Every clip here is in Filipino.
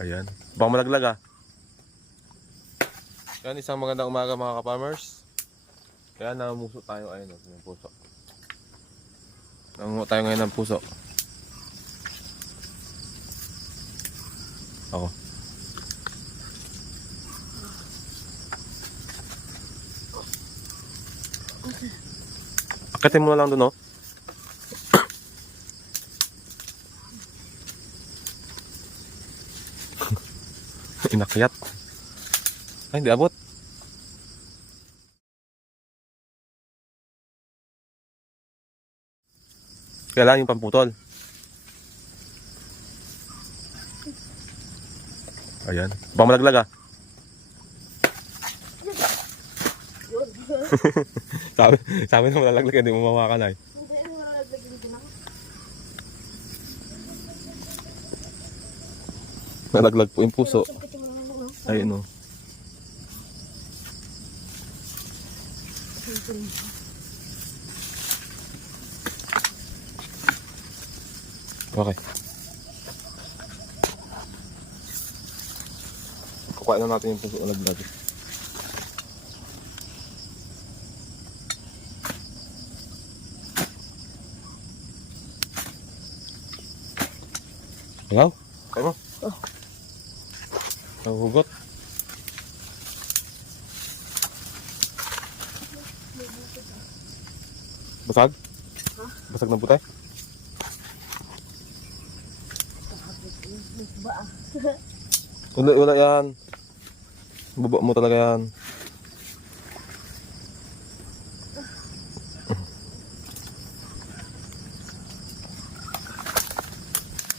Ayan. Baka malaglag ah. Yan, isang magandang umaga mga ka-farmers. Kaya nangamuso tayo ayun oh, ng puso. Nangungo tayo ngayon ng puso. Ako. Akitin mo na lang doon, oh. Inakyat. Ay, hindi abot. Kailangan yung pamputol. Ayan. Baka malaglag ah. sabi, sabi na malalaglag, hindi mo mamakanay. Hindi, ano din ako. Nalaglag po yung puso. Sabitin mo naman ako. Ayun oh. Okay. Kukuha na natin yung puso ulag natin. Hello? Kaya mo? Oh. Nahuhugot. Basag? Basag ng ah. Wala, wala yan. Baba mo talaga yan.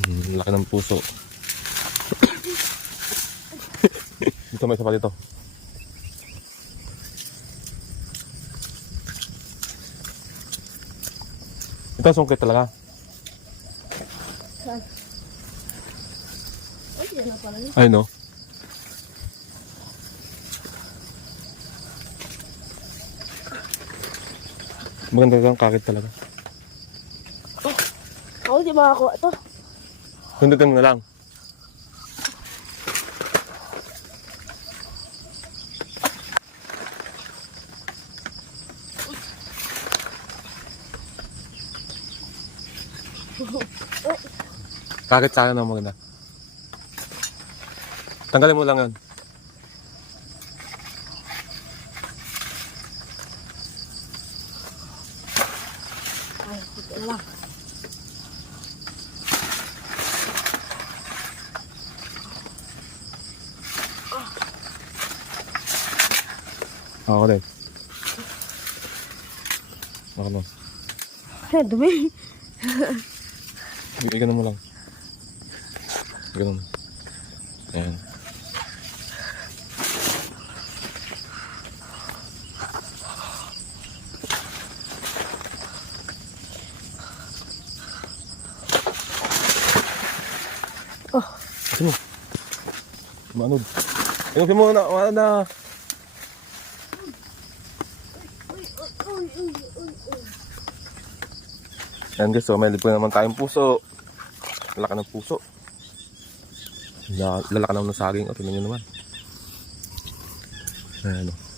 Hmm, laki ng puso. Dito may isa pa dito. Ito sungkit talaga. Saan? Ay, yan na pala yun. Ay no. Maganda lang kakit talaga. Ako di makakuha to. Sundutin mo na lang. Kakit sa akin ang maganda. Tanggalin mo lang yan. Ay, ito na lang. Ako din. Ako lang. Ay, dumi. I- Ganun mo lang. Ganun. Ayan. Oh. Kasi mo. Manod. Ayun mo na. Wala na. Uy, uy, uy, uy, uy, uy. Yan guys, so may lipo naman tayong puso. Lalaki ng puso. La- Lalaki naman ng saging. O, tingnan nyo naman. Ayan o.